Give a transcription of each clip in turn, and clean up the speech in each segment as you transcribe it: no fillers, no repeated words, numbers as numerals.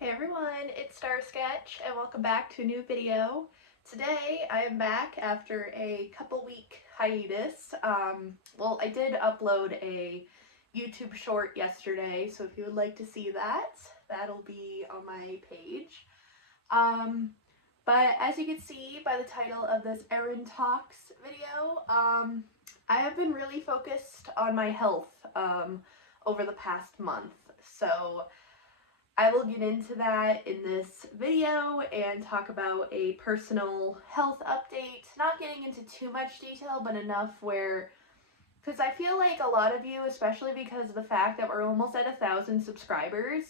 Hey everyone, it's Star Sketch and welcome back to a new video. Today I am back after a couple week hiatus. Well, I did upload a YouTube short yesterday, so if you would like to see that, that'll be on my page. Um, but as you can see by the title of this Erin Talks video, I have been really focused on my health over the past month. So I will get into that in this video and talk about a personal health update, not getting into too much detail, but enough where, because I feel like a lot of you, especially because of the fact that we're almost at 1,000 subscribers,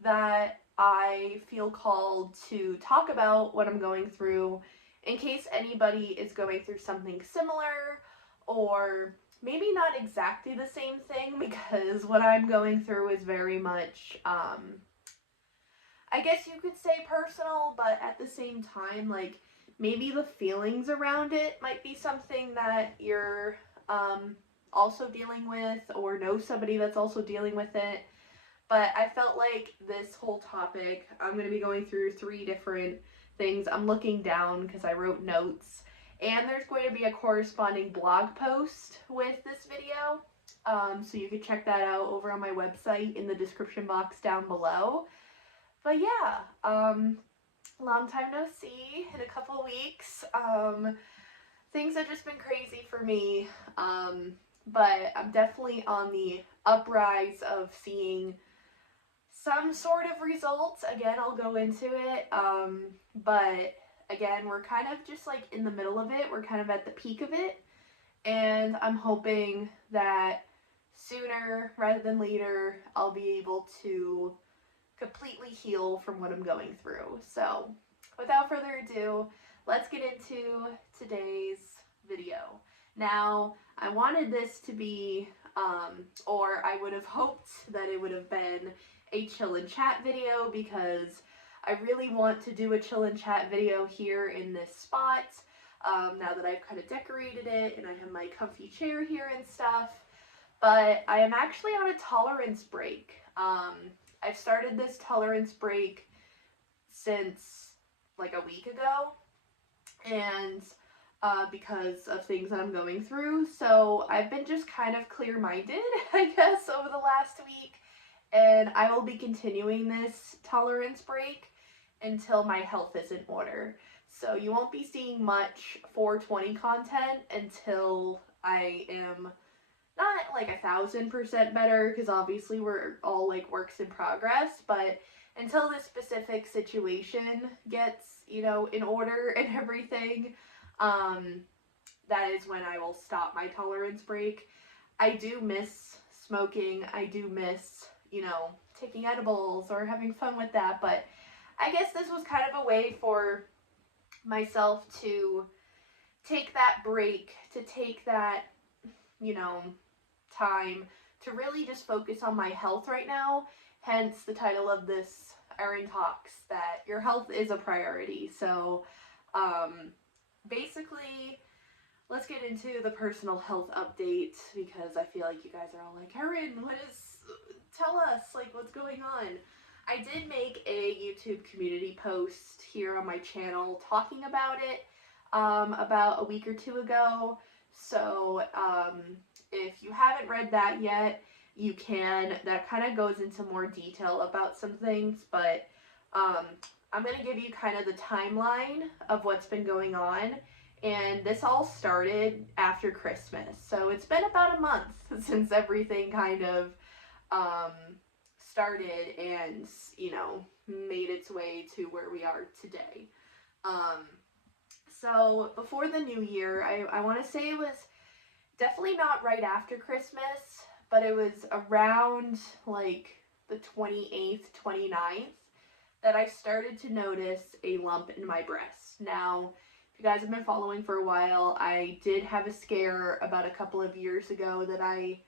that I feel called to talk about what I'm going through in case anybody is going through something similar, or maybe not exactly the same thing, because what I'm going through is very much, I guess you could say personal, but at the same time, like, maybe the feelings around it might be something that you're also dealing with or know somebody that's also dealing with it. But I felt like this whole topic, I'm going to be going through 3 different things. I'm looking down because I wrote notes, and there's going to be a corresponding blog post with this video. So you can check that out over on my website in the description box down below. But yeah, long time no see, in a couple weeks. Things have just been crazy for me, but I'm definitely on the uprise of seeing some sort of results. Again, I'll go into it, but again, we're kind of just like in the middle of it. We're kind of at the peak of it, and I'm hoping that sooner rather than later, I'll be able to completely heal from what I'm going through. So without further ado, let's get into today's video. Now, I wanted this to be, or I would have hoped that it would have been a chill and chat video, because I really want to do a chill and chat video here in this spot, now that I've kind of decorated it and I have my comfy chair here and stuff. But I am actually on a tolerance break. I've started this tolerance break since like a week ago, and because of things that I'm going through. So I've been just kind of clear-minded, I guess, over the last week, and I will be continuing this tolerance break until my health is in order. So you won't be seeing much 420 content until I am not like 1,000% better, because obviously we're all like works in progress, but until this specific situation gets, in order and everything, that is when I will stop my tolerance break. I do miss smoking. I do miss, taking edibles or having fun with that, but I guess this was kind of a way for myself to take that break, to take that, time to really just focus on my health right now. Hence the title of this Erin Talks, that your health is a priority. So basically, let's get into the personal health update, because I feel like you guys are all like, Erin, tell us, like, what's going on? I did make a YouTube community post here on my channel talking about it about a week or 2 ago. So if you haven't read that yet, you can. That kind of goes into more detail about some things, but I'm going to give you kind of the timeline of what's been going on. And this all started after Christmas. So it's been about a month since everything kind of started and, made its way to where we are today. So before the new year, I want to say it was definitely not right after Christmas, but it was around like the 28th, 29th that I started to notice a lump in my breast. Now, if you guys have been following for a while, I did have a scare about a couple of years ago that I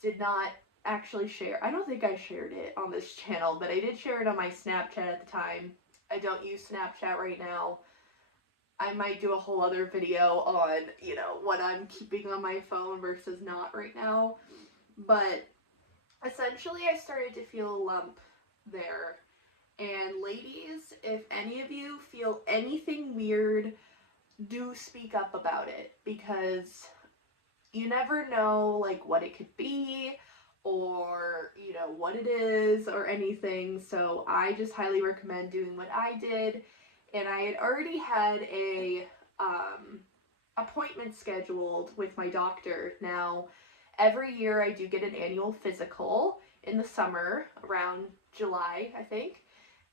did not actually share. I don't think I shared it on this channel, but I did share it on my Snapchat at the time. I don't use Snapchat right now. I might do a whole other video on, what I'm keeping on my phone versus not right now. But essentially I started to feel a lump there, and ladies, if any of you feel anything weird, do speak up about it, because you never know like what it could be, or what it is or anything. So I just highly recommend doing what I did. And I had already had a appointment scheduled with my doctor. Now, every year I do get an annual physical in the summer around July, I think.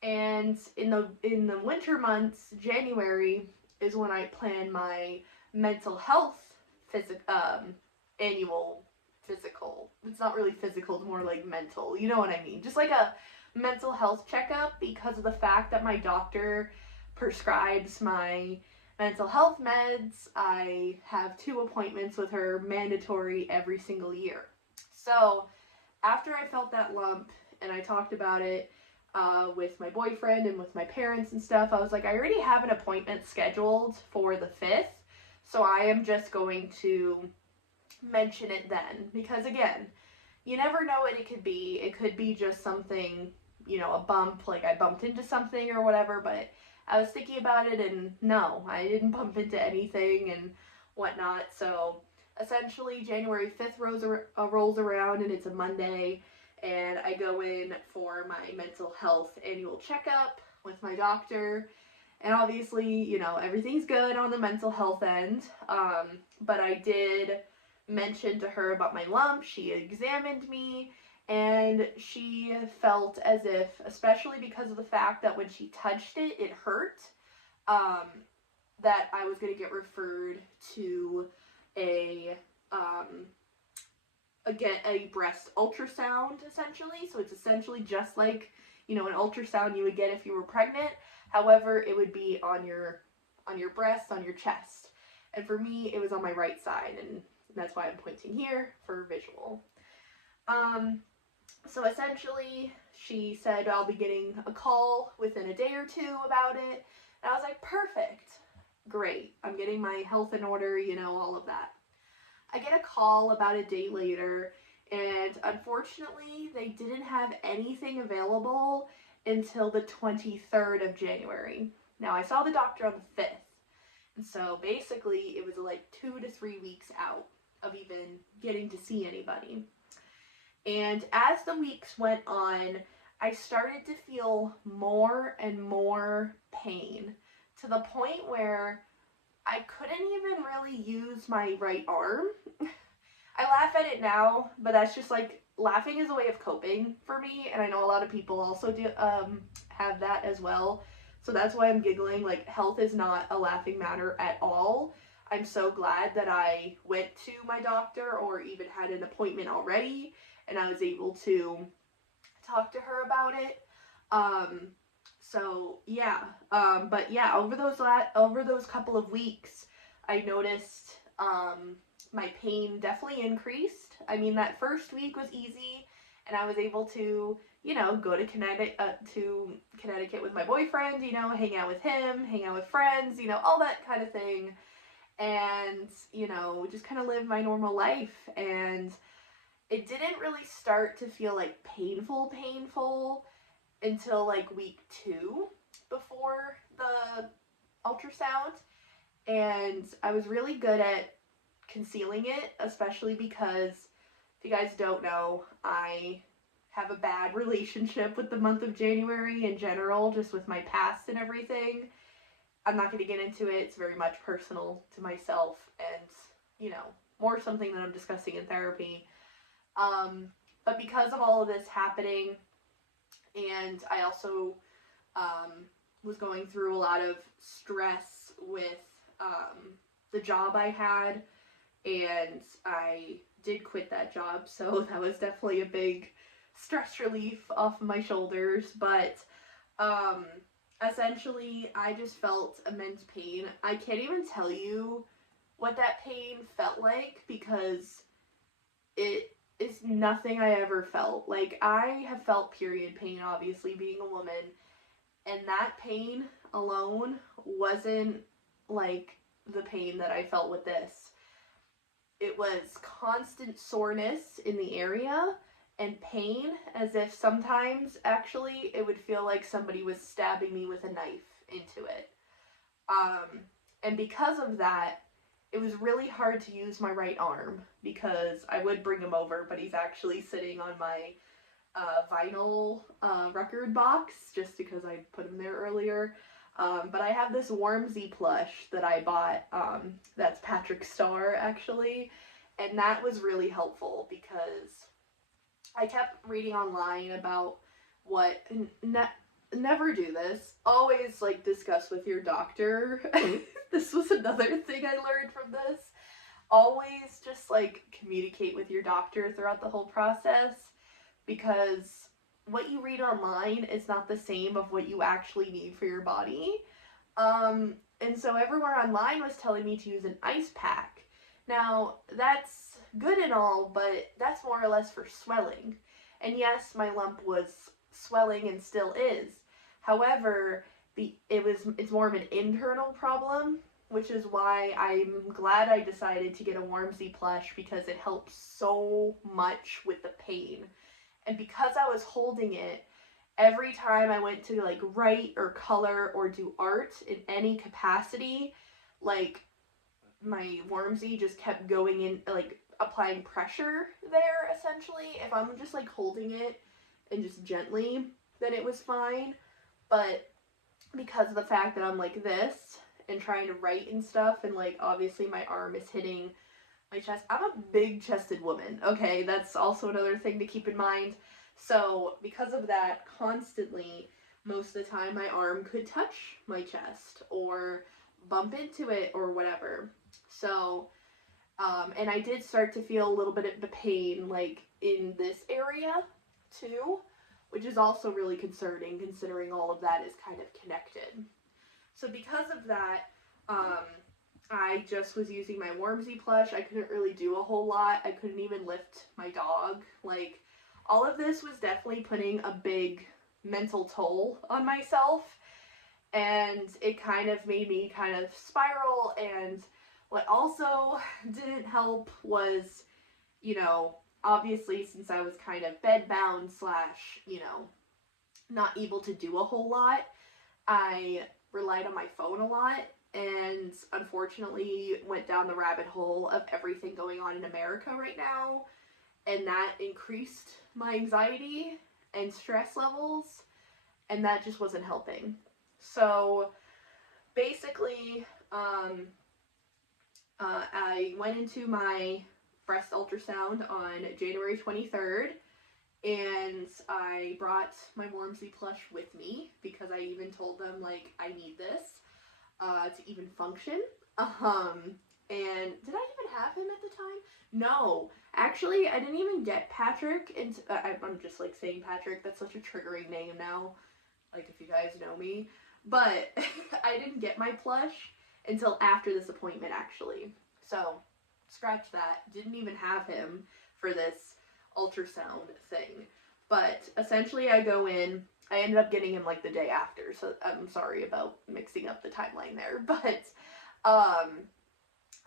And in the winter months, January is when I plan my mental health annual physical. It's not really physical, it's more like mental. You know what I mean? Just like a mental health checkup, because of the fact that my doctor prescribes my mental health meds. I have 2 appointments with her, mandatory every single year. So after I felt that lump and I talked about it with my boyfriend and with my parents and stuff, I was like, I already have an appointment scheduled for the 5th, so I am just going to mention it then. Because again, you never know what it could be. It could be just something, a bump, like I bumped into something or whatever, but I was thinking about it, and no, I didn't bump into anything and whatnot. So essentially January 5th rolls around, and it's a Monday, and I go in for my mental health annual checkup with my doctor. And obviously, everything's good on the mental health end. But I did mention to her about my lump. She examined me, and she felt as if, especially because of the fact that when she touched it, it hurt, that I was going to get referred to a breast ultrasound, essentially. So it's essentially just like, an ultrasound you would get if you were pregnant. However, it would be on your breast, on your chest. And for me, it was on my right side, and that's why I'm pointing here for visual. So essentially, she said I'll be getting a call within a day or 2 about it. And I was like, perfect. Great. I'm getting my health in order, all of that. I get a call about a day later, and unfortunately, they didn't have anything available until the 23rd of January. Now, I saw the doctor on the 5th. And so basically, it was like 2 to 3 weeks out of even getting to see anybody. And as the weeks went on, I started to feel more and more pain, to the point where I couldn't even really use my right arm. I laugh at it now, but that's just like, laughing is a way of coping for me, and I know a lot of people also do have that as well. So that's why I'm giggling. Like, health is not a laughing matter at all. I'm so glad that I went to my doctor, or even had an appointment already, and I was able to talk to her about it. So yeah, but yeah, over those couple of weeks, I noticed my pain definitely increased. I mean, that first week was easy, and I was able to, go to Connecticut with my boyfriend, hang out with him, hang out with friends, all that kind of thing, and, just kind of live my normal life. And it didn't really start to feel like painful until like week 2 before the ultrasound. And I was really good at concealing it, especially because, if you guys don't know, I have a bad relationship with the month of January in general, just with my past and everything. I'm not going to get into it. It's very much personal to myself, and, more something that I'm discussing in therapy. But because of all of this happening, and I also was going through a lot of stress with the job I had, and I did quit that job, so that was definitely a big stress relief off of my shoulders. But essentially, I just felt immense pain. I can't even tell you what that pain felt like, because it is nothing I ever felt. Like, I have felt period pain, obviously, being a woman, and that pain alone wasn't like the pain that I felt with this. It was constant soreness in the area, and pain, as if sometimes actually it would feel like somebody was stabbing me with a knife into it. And because of that, it was really hard to use my right arm because I would bring him over, but he's actually sitting on my vinyl record box just because I put him there earlier. But I have this Wormsy plush that I bought, that's Patrick Star actually, and that was really helpful because I kept reading online about what, never do this, always like discuss with your doctor. This was another thing I learned from this. Always just like communicate with your doctor throughout the whole process, because what you read online is not the same of what you actually need for your body. And so everyone online was telling me to use an ice pack. Now, that's good and all, but that's more or less for swelling. And yes, my lump was swelling and still is. However, it's more of an internal problem, which is why I'm glad I decided to get a Wormsy plush, because it helps so much with the pain. And because I was holding it, every time I went to like write or color or do art in any capacity, like my Wormsy just kept going in, like applying pressure there essentially. If I'm just like holding it and just gently, then it was fine. But because of the fact that I'm like this and trying to write and stuff, and like obviously my arm is hitting my chest. I'm a big chested woman, okay? That's also another thing to keep in mind. So because of that, constantly, most of the time my arm could touch my chest or bump into it or whatever. So, and I did start to feel a little bit of the pain like in this area too, which is also really concerning considering all of that is kind of connected. So because of that, I just was using my Wormsy plush. I couldn't really do a whole lot. I couldn't even lift my dog. Like, all of this was definitely putting a big mental toll on myself. And it kind of made me kind of spiral. And what also didn't help was, you know, obviously since I was kind of bedbound / you know, not able to do a whole lot, I relied on my phone a lot. And unfortunately went down the rabbit hole of everything going on in America right now, and that increased my anxiety and stress levels, and that just wasn't helping. So basically, I went into my breast ultrasound on January 23rd, and I brought my Wormsy plush with me because I even told them, like, I need this to even function. And did I even have him at the time? No, actually, I didn't even get Patrick. And I'm just like saying Patrick. That's such a triggering name now. Like, if you guys know me, but I didn't get my plush until after this appointment, actually. So scratch that. Didn't even have him for this ultrasound thing. But essentially, I go in. I ended up getting him like the day after, so I'm sorry about mixing up the timeline there, but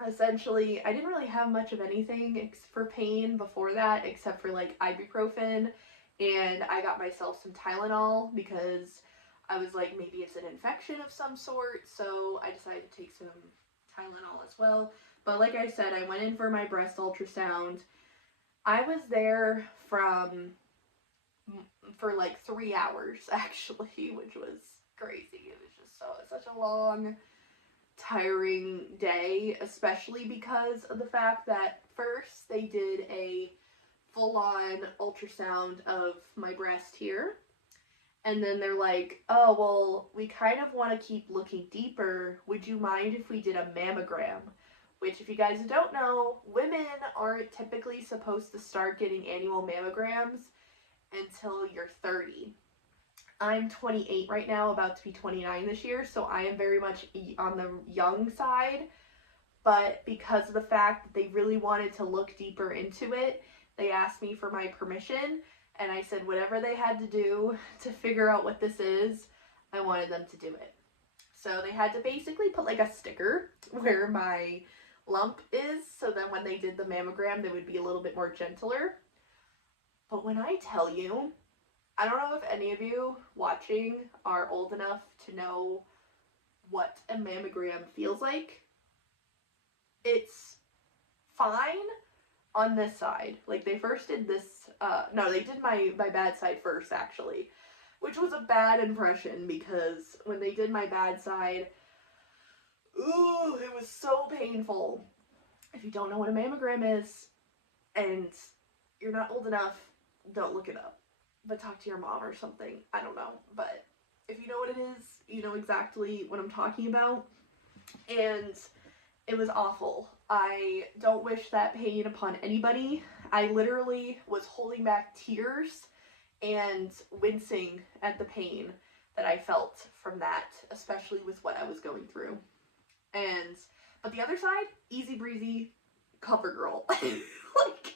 essentially I didn't really have much of anything for pain before that except for like ibuprofen, and I got myself some Tylenol because I was like, maybe it's an infection of some sort, so I decided to take some Tylenol as well. But like I said, I went in for my breast ultrasound. I was there for like 3 hours actually, which was crazy. It was just such a long, tiring day, especially because of the fact that first they did a full-on ultrasound of my breast here, and then they're like, oh, well, we kind of want to keep looking deeper. Would you mind if we did a mammogram? Which, if you guys don't know, women aren't typically supposed to start getting annual mammograms until you're 30. I'm 28 right now, about to be 29 this year, so I am very much on the young side. But because of the fact that they really wanted to look deeper into it, they asked me for my permission, and I said whatever they had to do to figure out what this is, I wanted them to do it. So they had to basically put like a sticker where my lump is, so then when they did the mammogram, they would be a little bit more gentler. But when I tell you, I don't know if any of you watching are old enough to know what a mammogram feels like. It's fine on this side. Like, they first did this, no, they did my bad side first, actually, which was a bad impression, because when they did my bad side, ooh, it was so painful. If you don't know what a mammogram is, and you're not old enough, don't look it up. But talk to your mom or something. I don't know. But if you know what it is, you know exactly what I'm talking about. And it was awful. I don't wish that pain upon anybody. I literally was holding back tears and wincing at the pain that I felt from that, especially with what I was going through. But the other side, easy breezy, cover girl. Like,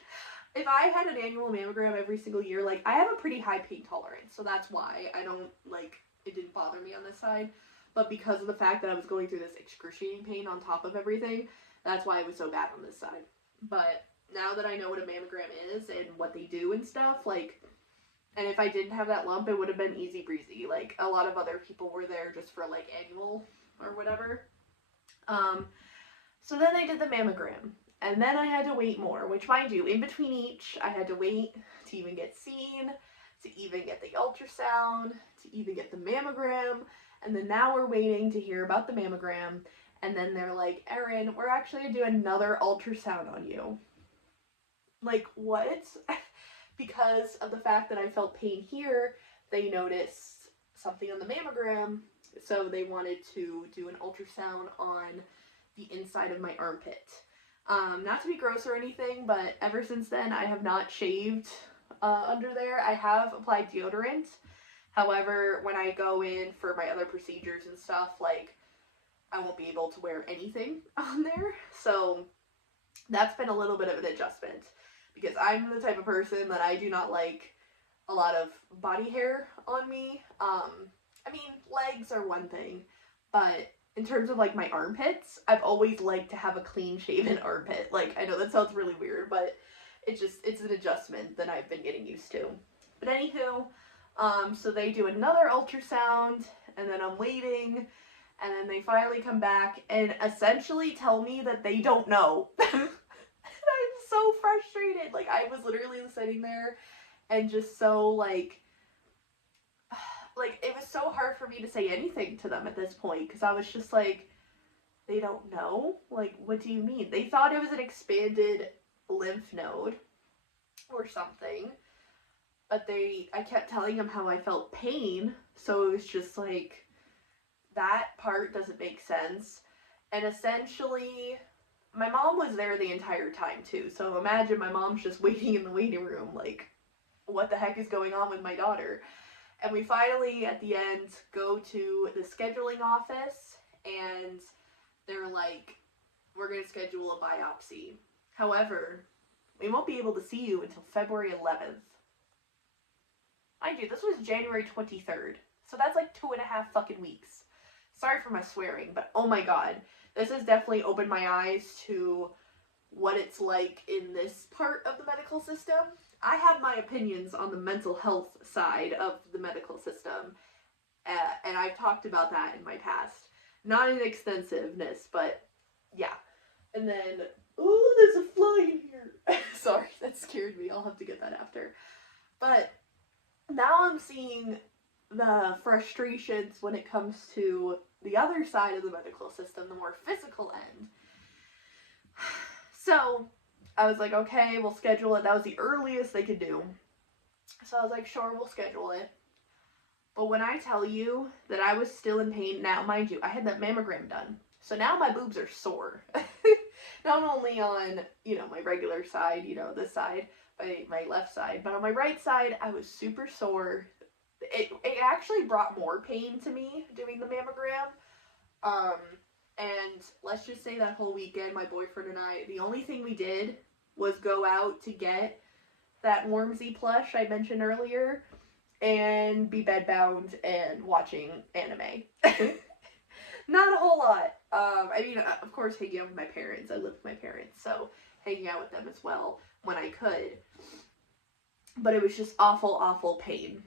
if I had an annual mammogram every single year, like, I have a pretty high pain tolerance, so that's why I don't, like, it didn't bother me on this side. But because of the fact that I was going through this excruciating pain on top of everything, that's why it was so bad on this side. But now that I know what a mammogram is and what they do and stuff, like, and if I didn't have that lump, it would have been easy breezy. Like, a lot of other people were there just for, like, annual or whatever. So then they did the mammogram. And then I had to wait more, which, mind you, in between each, I had to wait to even get seen, to even get the ultrasound, to even get the mammogram. And then now we're waiting to hear about the mammogram. And then they're like, Erin, we're actually going to do another ultrasound on you. Like, what? Because of the fact that I felt pain here, they noticed something on the mammogram. So they wanted to do an ultrasound on the inside of my armpit. Not to be gross or anything, but ever since then, I have not shaved under there. I have applied deodorant. However, when I go in for my other procedures and stuff, like, I won't be able to wear anything on there. So that's been a little bit of an adjustment, because I'm the type of person that I do not like a lot of body hair on me. I mean, legs are one thing, but in terms of, like, my armpits, I've always liked to have a clean shaven armpit. Like, I know that sounds really weird, but it's an adjustment that I've been getting used to. But anywho, so they do another ultrasound, and then I'm waiting, and then they finally come back and essentially tell me that they don't know. And I'm so frustrated. Like, I was literally sitting there and just so, like, it was so hard for me to say anything to them at this point, because I was just like, they don't know? Like, what do you mean? They thought it was an expanded lymph node or something, but I kept telling them how I felt pain, so it was just like, that part doesn't make sense. And essentially, my mom was there the entire time too, so imagine my mom's just waiting in the waiting room, like, what the heck is going on with my daughter? And we finally, at the end, go to the scheduling office, and they're like, we're going to schedule a biopsy. However, we won't be able to see you until February 11th. Mind you, this was January 23rd, so that's like 2.5 fucking weeks. Sorry for my swearing, but oh my god, this has definitely opened my eyes to what it's like in this part of the medical system. I have my opinions on the mental health side of the medical system, and I've talked about that in my past. Not in extensiveness, but yeah. And then, oh, there's a fly in here. Sorry, that scared me. I'll have to get that after. But now I'm seeing the frustrations when it comes to the other side of the medical system, the more physical end. So I was like, okay, we'll schedule it. That was the earliest they could do. So I was like, sure, we'll schedule it. But when I tell you that I was still in pain, now, mind you, I had that mammogram done. So now my boobs are sore. Not only on, my regular side, this side, my left side, but on my right side, I was super sore. It actually brought more pain to me doing the mammogram. And let's just say that whole weekend, my boyfriend and I, the only thing we did was go out to get that Wormsy plush I mentioned earlier and be bedbound and watching anime. Not a whole lot. I mean, of course, hanging out with my parents. I live with my parents, so hanging out with them as well when I could. but it was just awful, awful pain.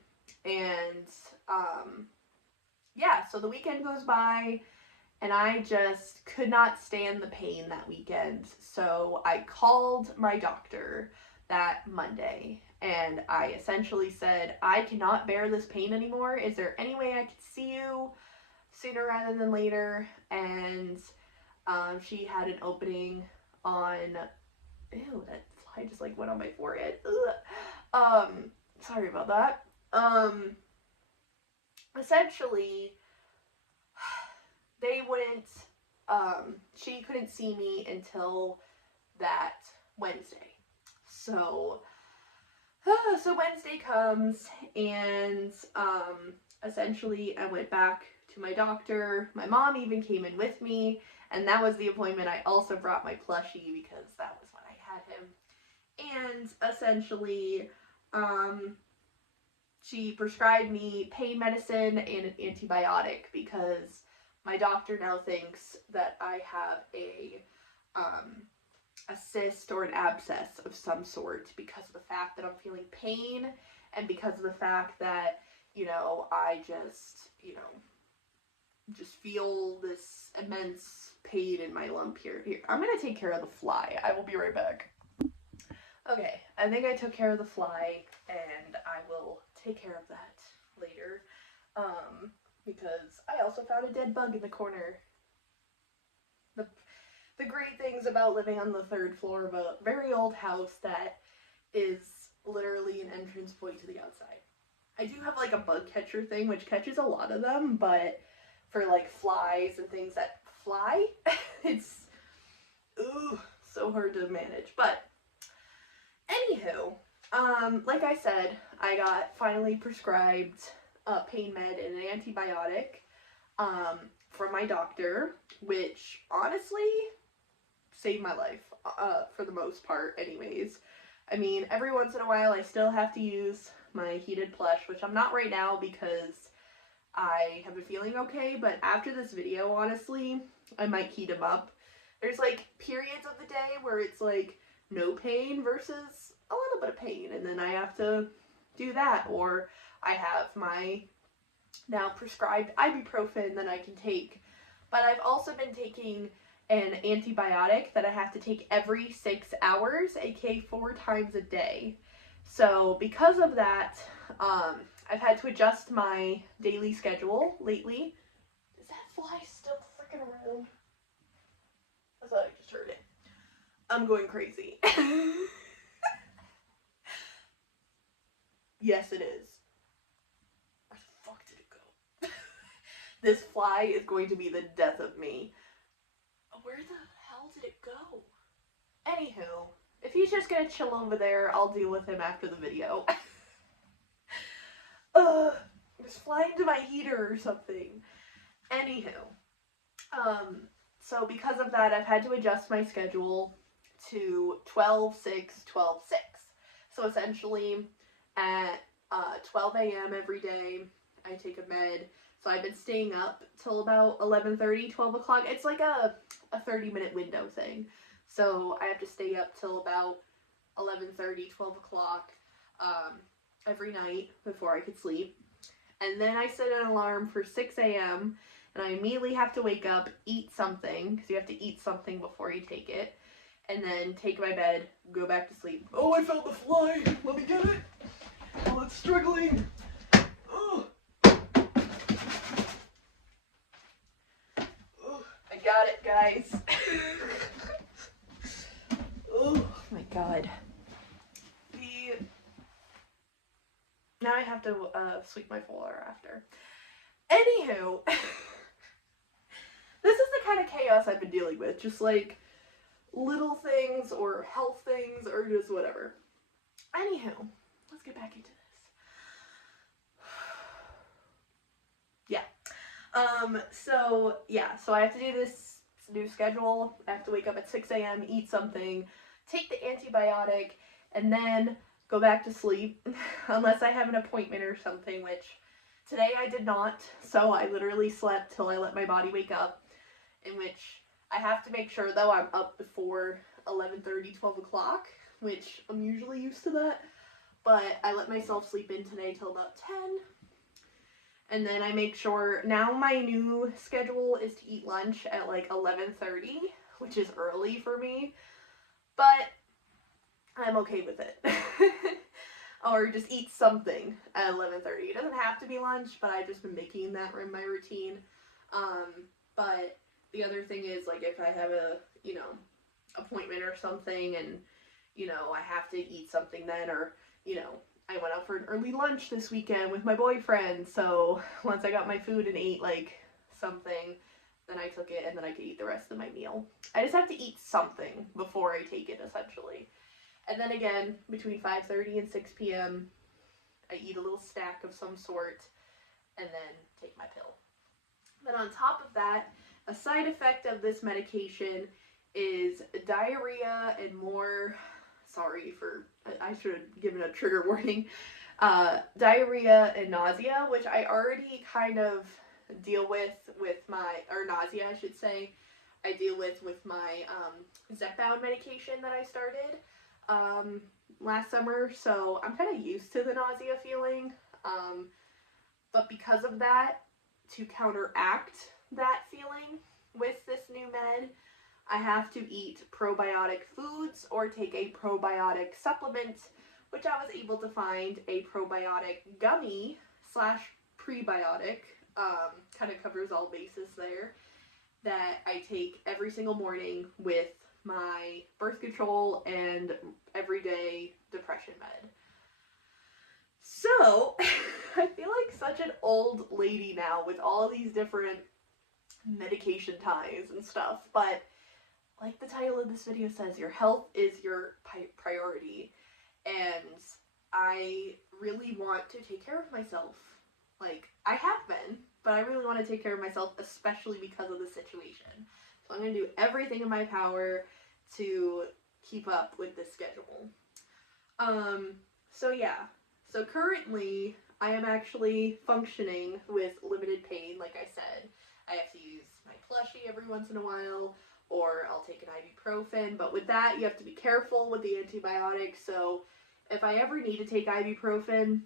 And, yeah, so the weekend goes by, and I just could not stand the pain that weekend. So I called my doctor that Monday, and I essentially said, I cannot bear this pain anymore. Is there any way I could see you sooner rather than later? And she had an opening on, ew, that fly just like went on my forehead. Ugh. Sorry about that. Essentially, they wouldn't, she couldn't see me until that Wednesday. So Wednesday comes, and, essentially I went back to my doctor. My mom even came in with me, and that was the appointment. I also brought my plushie because that was when I had him. And essentially, she prescribed me pain medicine and an antibiotic because my doctor now thinks that I have a cyst or an abscess of some sort because of the fact that I'm feeling pain, and because of the fact that, you know, I just, you know, just feel this immense pain in my lump here. Here, I'm gonna take care of the fly. I will be right back. Okay, I think I took care of the fly, and I will take care of that later, because I also found a dead bug in the corner. The great things about living on the 3rd floor of a very old house that is literally an entrance point to the outside. I do have like a bug catcher thing, which catches a lot of them, but for like flies and things that fly, it's so hard to manage. But anywho, like I said, I got finally prescribed pain med and an antibiotic from my doctor, which honestly saved my life for the most part anyways. I mean, every once in a while I still have to use my heated plush, which I'm not right now because I have been feeling okay, but after this video, honestly, I might heat him up. There's like periods of the day where it's like no pain versus a little bit of pain, and then I have to do that, or I have my now prescribed ibuprofen that I can take. But I've also been taking an antibiotic that I have to take every 6 hours, aka 4 times a day. So because of that, I've had to adjust my daily schedule lately. Is that fly still freaking around? I thought I just heard it. I'm going crazy. Yes, it is. Where the fuck did it go? This fly is going to be the death of me. Where the hell did it go? Anywho, if he's just gonna chill over there, I'll deal with him after the video. Just fly into my heater or something. Anywho, so because of that, I've had to adjust my schedule to 12-6, 12-6. So essentially, at 12 a.m. every day, I take a med. So I've been staying up till about 11:30, 12 o'clock. It's like a 30-minute window thing. So I have to stay up till about 11:30, 12 o'clock every night before I could sleep. And then I set an alarm for 6 a.m. and I immediately have to wake up, eat something, because you have to eat something before you take it, and then take my bed, go back to sleep. Oh, I found the fly! Let me get it! Oh, it's struggling! Oh. Oh, I got it, guys. Oh my god. Now I have to sweep my floor after. Anywho, this is the kind of chaos I've been dealing with. Just like little things or health things or just whatever. Anywho, let's get back into this. Yeah. So I have to do this new schedule. I have to wake up at 6 a.m., eat something, take the antibiotic, and then go back to sleep unless I have an appointment or something, which today I did not. So I literally slept till I let my body wake up, in which I have to make sure though I'm up before 11:30, 12 o'clock, which I'm usually used to that. but I let myself sleep in today till about 10. And then I make sure, now my new schedule is to eat lunch at like 11:30, which is early for me, but I'm okay with it. Or just eat something at 11:30. It doesn't have to be lunch, but I've just been making that in my routine. But the other thing is, like, if I have a, appointment or something and, I have to eat something then, or, I went out for an early lunch this weekend with my boyfriend, so once I got my food and ate, like, something, then I took it, and then I could eat the rest of my meal. I just have to eat something before I take it, essentially. And then again, between 5:30 and 6 p.m., I eat a little snack of some sort, and then take my pill. Then on top of that, a side effect of this medication is diarrhea and more, I should have given a trigger warning, diarrhea and nausea, which I already kind of deal with nausea, I should say, I deal with my Zepbound medication that I started last summer, so I'm kind of used to the nausea feeling, but because of that, to counteract that feeling with this new med, I have to eat probiotic foods or take a probiotic supplement, which I was able to find a probiotic gummy / prebiotic, kind of covers all bases there, that I take every single morning with my birth control and everyday depression med. So, I feel like such an old lady now with all these different medication ties and stuff, but like the title of this video says, your health is your priority, and I really want to take care of myself. Like, I have been, but I really want to take care of myself, especially because of the situation. So I'm going to do everything in my power to keep up with this schedule. So currently, I am actually functioning with limited pain, like I said. I have to use my plushie every once in a while, or I'll take an ibuprofen, but with that, you have to be careful with the antibiotics, so if I ever need to take ibuprofen,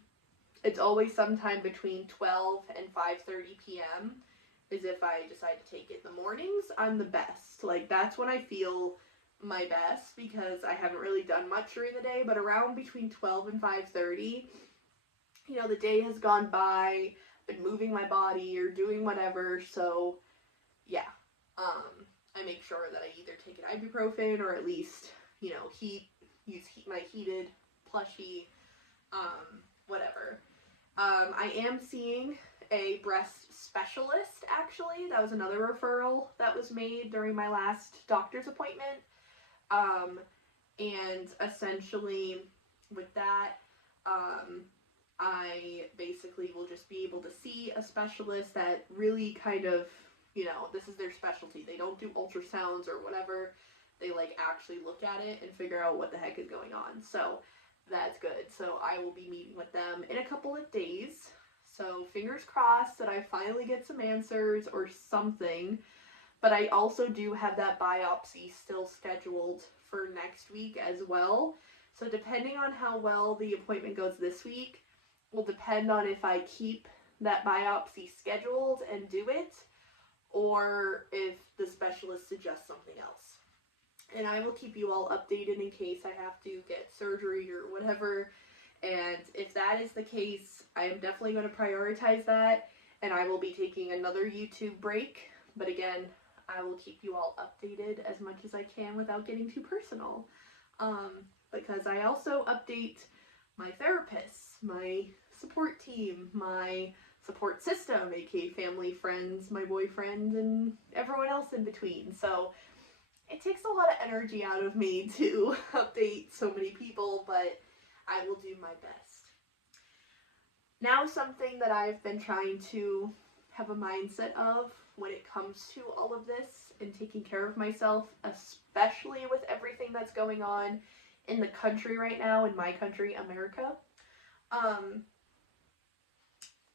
it's always sometime between 12 and 5:30 p.m. is if I decide to take it. In the mornings, I'm the best. Like, that's when I feel my best, because I haven't really done much during the day, but around between 12 and 5:30, the day has gone by, been moving my body or doing whatever, so yeah, I make sure that I either take an ibuprofen or at least, use my heated plushie, whatever. I am seeing a breast specialist, actually. That was another referral that was made during my last doctor's appointment. And essentially with that, I basically will just be able to see a specialist that really kind of, this is their specialty. They don't do ultrasounds or whatever. They actually look at it and figure out what the heck is going on. So that's good. So I will be meeting with them in a couple of days. So fingers crossed that I finally get some answers or something. But I also do have that biopsy still scheduled for next week as well. So depending on how well the appointment goes this week will depend on if I keep that biopsy scheduled and do it, or if the specialist suggests something else. And I will keep you all updated in case I have to get surgery or whatever. And if that is the case, I am definitely going to prioritize that, and I will be taking another YouTube break. But again, I will keep you all updated as much as I can without getting too personal. Because I also update my therapists, my support team, my support system, aka family, friends, my boyfriend, and everyone else in between. So it takes a lot of energy out of me to update so many people, but I will do my best. Now, something that I've been trying to have a mindset of when it comes to all of this and taking care of myself, especially with everything that's going on in the country right now, in my country, America,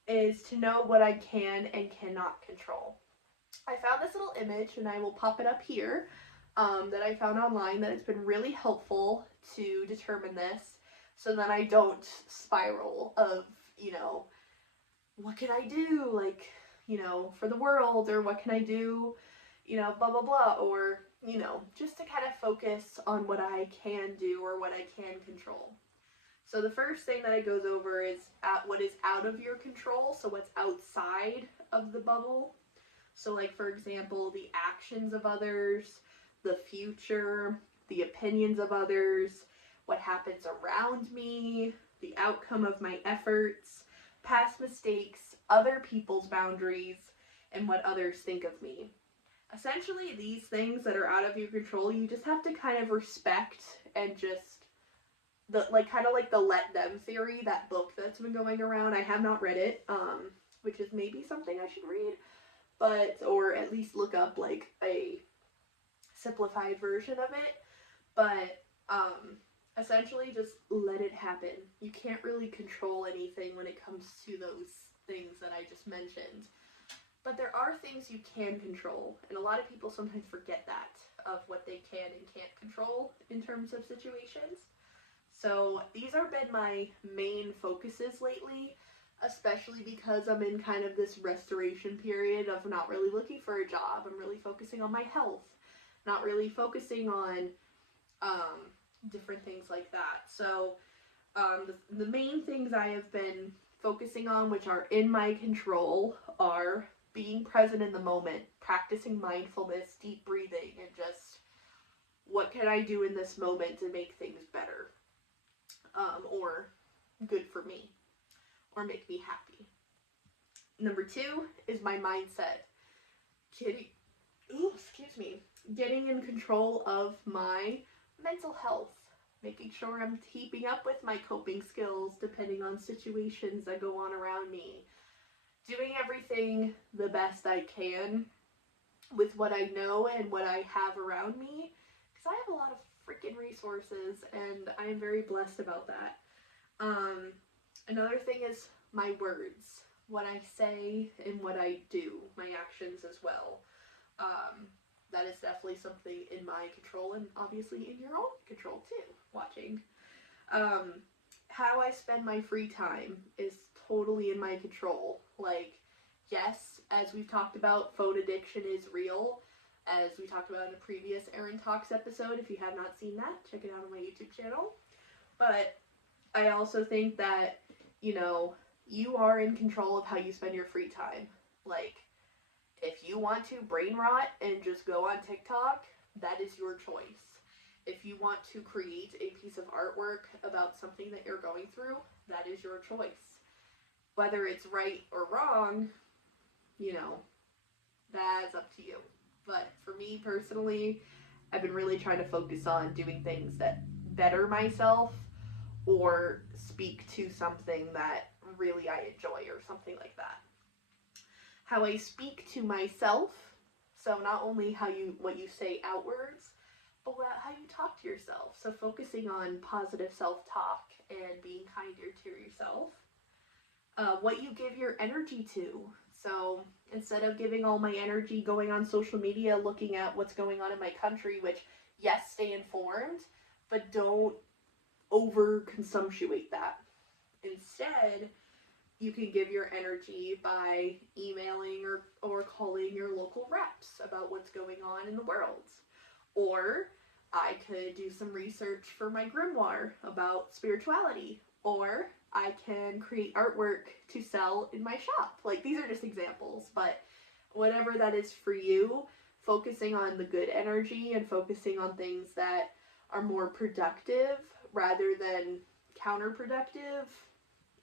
is to know what I can and cannot control. I found this little image, and I will pop it up here, that I found online that has been really helpful to determine this. so then I don't spiral of, you know, what can I do, like, you know, for the world, or what can I do, you know, blah, blah, blah, or, you know, just to kind of focus on what I can do or what I can control. So the first thing that it goes over is what is out of your control, so what's outside of the bubble. So like, for example, the actions of others, the future, the opinions of others, what happens around me, the outcome of my efforts, past mistakes, other people's boundaries, and what others think of me. Essentially, these things that are out of your control, you just have to kind of respect and just, kind of like the let them theory, that book that's been going around. I have not read it, which is maybe something I should read, but, or at least look up like a simplified version of it, but essentially just let it happen. You can't really control anything when it comes to those things that I just mentioned. But there are things you can control, and a lot of people sometimes forget that, of what they can and can't control in terms of situations. So these have been my main focuses lately, especially because I'm in kind of this restoration period of not really looking for a job. I'm really focusing on my health, not really focusing on different things like that. So the main things I have been focusing on, which are in my control, are being present in the moment, practicing mindfulness, deep breathing, and just what can I do in this moment to make things better, or good for me, or make me happy. Number 2 is my mindset. Getting in control of my mental health, making sure I'm keeping up with my coping skills depending on situations that go on around me, doing everything the best I can with what I know and what I have around me, because I have a lot of freaking resources and I am very blessed about that. Another thing is my words, what I say and what I do, my actions as well. That is definitely something in my control, and obviously in your own control too, watching. How I spend my free time is totally in my control. Like, yes, as we've talked about, phone addiction is real, as we talked about in a previous Erin Talks episode. If you have not seen that, check it out on my YouTube channel. But I also think that, you know, you are in control of how you spend your free time. Like, if you want to brain rot and just go on TikTok, that is your choice. If you want to create a piece of artwork about something that you're going through, that is your choice. Whether it's right or wrong, you know, that's up to you. But for me personally, I've been really trying to focus on doing things that better myself or speak to something that really I enjoy or something like that. How I speak to myself, so not only what you say outwards, but how you talk to yourself. So focusing on positive self-talk and being kinder to yourself. What you give your energy to. So instead of giving all my energy going on social media, looking at what's going on in my country, which, yes, stay informed, but don't over-consumptuate that. Instead, you can give your energy by emailing or calling your local reps about what's going on in the world. Or I could do some research for my grimoire about spirituality. Or I can create artwork to sell in my shop. Like, these are just examples, but whatever that is for you, focusing on the good energy and focusing on things that are more productive rather than counterproductive,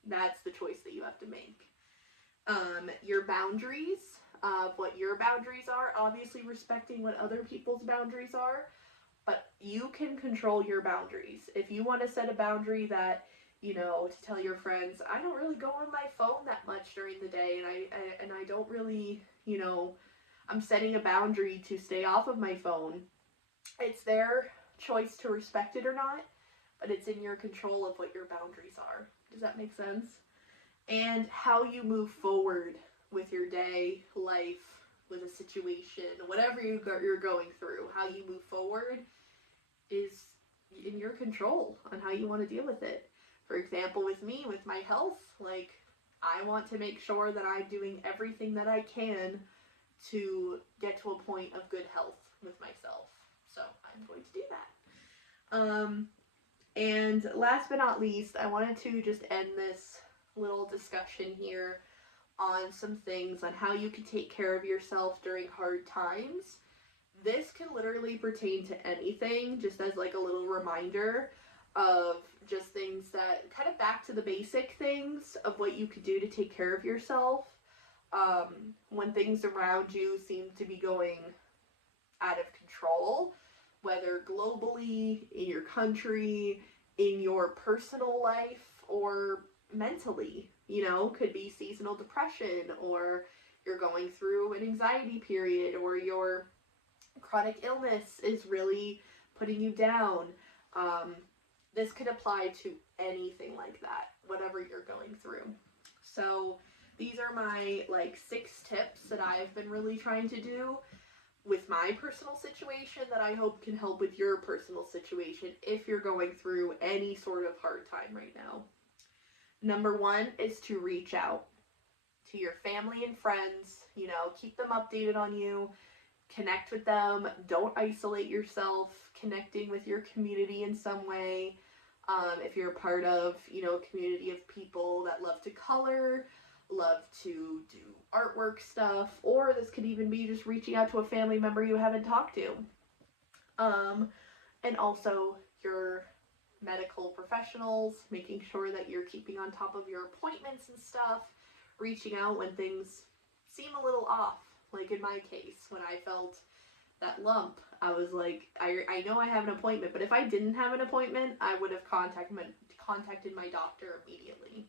that's the choice that you have to make. Your boundaries, what your boundaries are, obviously respecting what other people's boundaries are, but you can control your boundaries. If you want to set a boundary that, you know, to tell your friends, I don't really go on my phone that much during the day, and I don't really, you know, I'm setting a boundary to stay off of my phone. It's their choice to respect it or not, but it's in your control of what your boundaries are. Does that make sense? And how you move forward with your day, life, with a situation, whatever you're going through, how you move forward is in your control on how you want to deal with it. For example, with me, with my health, like, I want to make sure that I'm doing everything that I can to get to a point of good health with myself. So I'm going to do that. And last but not least, I wanted to just end this little discussion here on some things on how you can take care of yourself during hard times. This can literally pertain to anything, just as like a little reminder of just things that kind of back to the basic things of what you could do to take care of yourself when things around you seem to be going out of control, whether globally, in your country, in your personal life, or mentally. Could be seasonal depression, or you're going through an anxiety period, or your chronic illness is really putting you down. This could apply to anything like that, whatever you're going through. So these are my 6 tips that I've been really trying to do with my personal situation that I hope can help with your personal situation if you're going through any sort of hard time right now. Number 1 is to reach out to your family and friends, keep them updated on you, connect with them, don't isolate yourself, connecting with your community in some way. If you're a part of, a community of people that love to color, love to do artwork stuff, or this could even be just reaching out to a family member you haven't talked to. And also your medical professionals, making sure that you're keeping on top of your appointments and stuff, reaching out when things seem a little off. Like in my case, when I felt that lump, I was like, I know I have an appointment, but if I didn't have an appointment, I would have contacted my doctor immediately.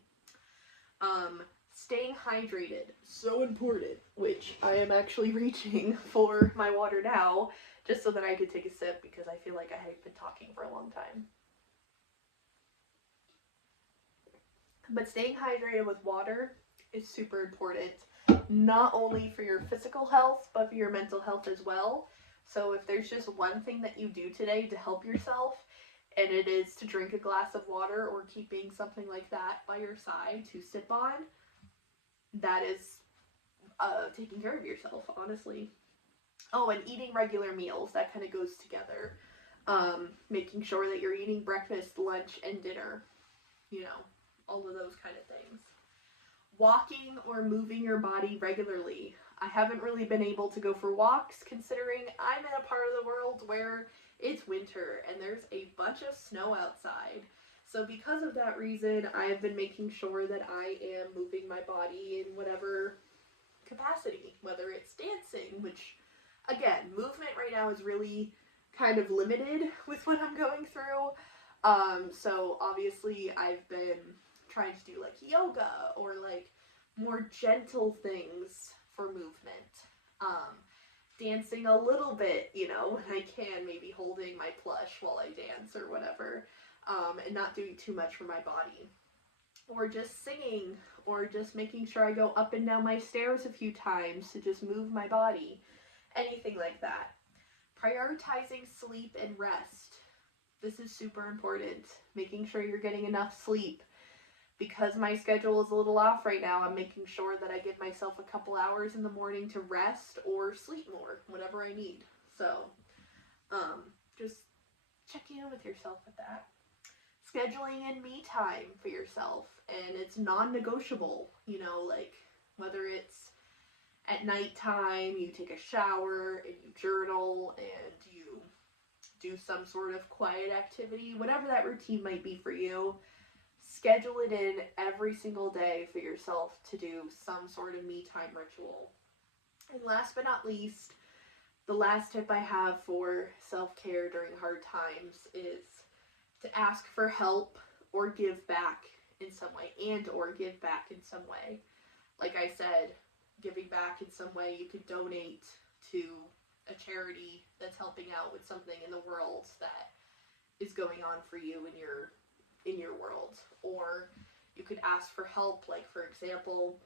Staying hydrated, so important, which I am actually reaching for my water now, just so that I could take a sip, because I feel like I have been talking for a long time. But staying hydrated with water is super important, not only for your physical health, but for your mental health as well. So if there's just one thing that you do today to help yourself, and it is to drink a glass of water or keeping something like that by your side to sip on, that is taking care of yourself, honestly. Oh, and eating regular meals, that kind of goes together. Making sure that you're eating breakfast, lunch, and dinner. All of those kind of things. Walking or moving your body regularly. I haven't really been able to go for walks, considering I'm in a part of the world where it's winter and there's a bunch of snow outside. So because of that reason, I've been making sure that I am moving my body in whatever capacity, whether it's dancing, which, again, movement right now is really kind of limited with what I'm going through. So obviously I've been trying to do yoga or more gentle things for movement. Dancing a little bit, when I can, maybe holding my plush while I dance or whatever, and not doing too much for my body. Or just singing, or just making sure I go up and down my stairs a few times to just move my body. Anything like that. Prioritizing sleep and rest. This is super important. Making sure you're getting enough sleep. Because my schedule is a little off right now, I'm making sure that I give myself a couple hours in the morning to rest or sleep more, whatever I need. So, just checking in with yourself with that. Scheduling in me time for yourself, and it's non-negotiable, whether it's at nighttime, you take a shower, and you journal, and you do some sort of quiet activity, whatever that routine might be for you. Schedule it in every single day for yourself to do some sort of me time ritual. And last but not least, the last tip I have for self-care during hard times is to ask for help or give back in some way, or give back in some way. Like I said, giving back in some way, you could donate to a charity that's helping out with something in the world that is going on for you in your world. Or you could ask for help, for example,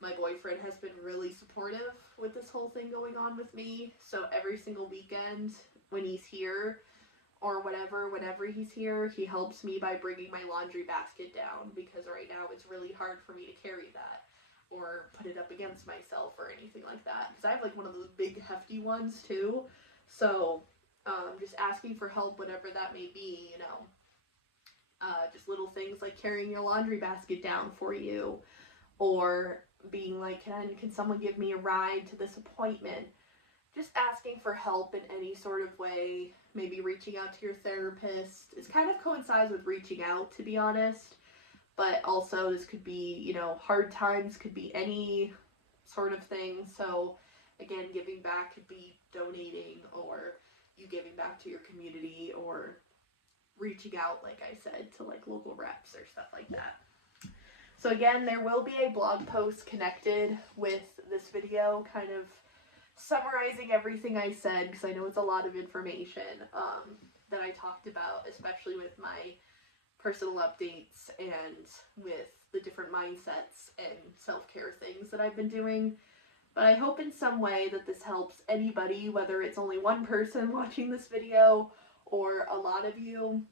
my boyfriend has been really supportive with this whole thing going on with me, so every single weekend when he's here, or whatever, whenever he's here, he helps me by bringing my laundry basket down, because right now it's really hard for me to carry that or put it up against myself or anything like that, because I have like one of those big hefty ones too. So just asking for help, whatever that may be, you know, just little things like carrying your laundry basket down for you, or being like, can someone give me a ride to this appointment? Just asking for help in any sort of way, maybe reaching out to your therapist. It kind of coincides with reaching out, to be honest, but also this could be, you know, hard times, could be any sort of thing. So again, giving back could be donating, or you giving back to your community, or reaching out, like I said, to like local reps or stuff like that. So again, there will be a blog post connected with this video, kind of summarizing everything I said, because I know it's a lot of information that I talked about, especially with my personal updates and with the different mindsets and self-care things that I've been doing. But I hope in some way that this helps anybody, whether it's only one person watching this video or a lot of you.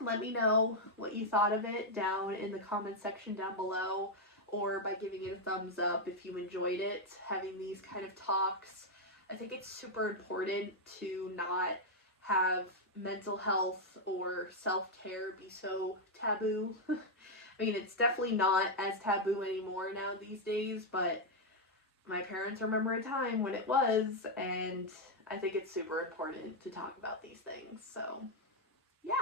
Let me know what you thought of it down in the comment section down below, or by giving it a thumbs up if you enjoyed it, having these kind of talks. I think it's super important to not have mental health or self-care be so taboo. I mean, it's definitely not as taboo anymore now these days, but my parents remember a time when it was, and I think it's super important to talk about these things. So, yeah.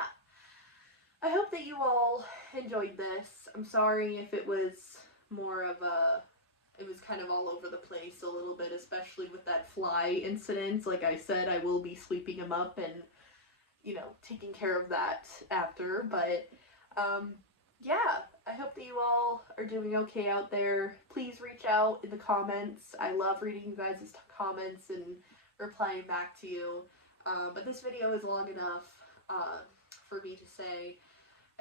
I hope that you all enjoyed this. I'm sorry if it was more of it was kind of all over the place a little bit, especially with that fly incident. Like I said, I will be sweeping him up and, you know, taking care of that after. But, yeah, I hope that you all are doing okay out there. Please reach out in the comments. I love reading you guys' comments and replying back to you. But this video is long enough for me to say.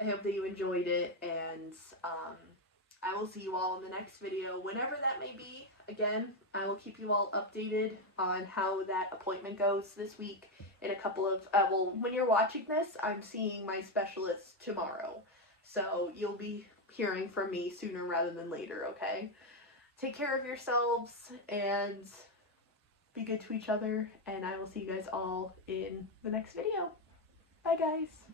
I hope that you enjoyed it, and I will see you all in the next video, whenever that may be. Again, I will keep you all updated on how that appointment goes this week in a couple of, well, when you're watching this, I'm seeing my specialist tomorrow. So you'll be hearing from me sooner rather than later, okay? Take care of yourselves, and be good to each other, and I will see you guys all in the next video. Bye, guys.